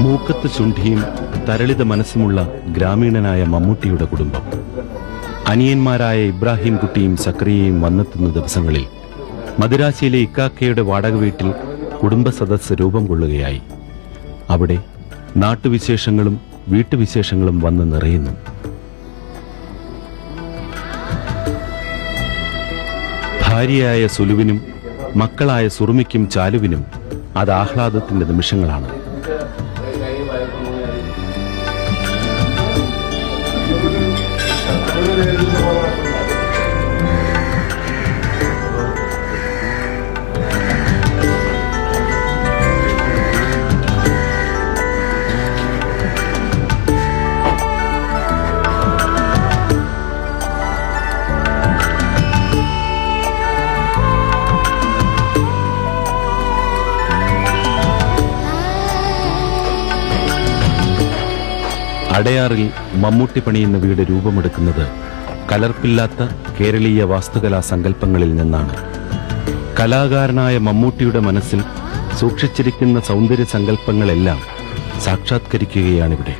മൂക്കത്ത് ചുണ്ടിയും തരളിത മനസ്സുമുള്ള ഗ്രാമീണനായ മമ്മൂട്ടിയുടെ കുടുംബം. അനിയന്മാരായ ഇബ്രാഹിം കുട്ടിയും സക്രിയയും വന്നെത്തുന്ന ദിവസങ്ങളിൽ മദിരാശിയിലെ ഇക്കാക്കയുടെ വാടക വീട്ടിൽ കുടുംബസദസ്സ് രൂപം കൊള്ളുകയായി. അവിടെ നാട്ടുവിശേഷങ്ങളും വീട്ടുവിശേഷങ്ങളും വന്ന് നിറയുന്നു. ഭാര്യയായ സുലുവിനും മക്കളായ സുറുമിക്കും ചാലുവിനും അത് ആഹ്ലാദത്തിന്റെ നിമിഷങ്ങളാണ്. അടയാറിൽ മമ്മൂട്ടി പണിയുന്ന വീട് രൂപമെടുക്കുന്നത് കലർപ്പില്ലാത്ത കേരളീയ വാസ്തുകലാ സങ്കല്പങ്ങളിൽ നിന്നാണ്. കലാകാരനായ മമ്മൂട്ടിയുടെ മനസ്സിൽ സൂക്ഷിച്ചിരിക്കുന്ന സൗന്ദര്യ സങ്കല്പങ്ങളെല്ലാം സാക്ഷാത്കരിക്കുകയാണിവിടെ.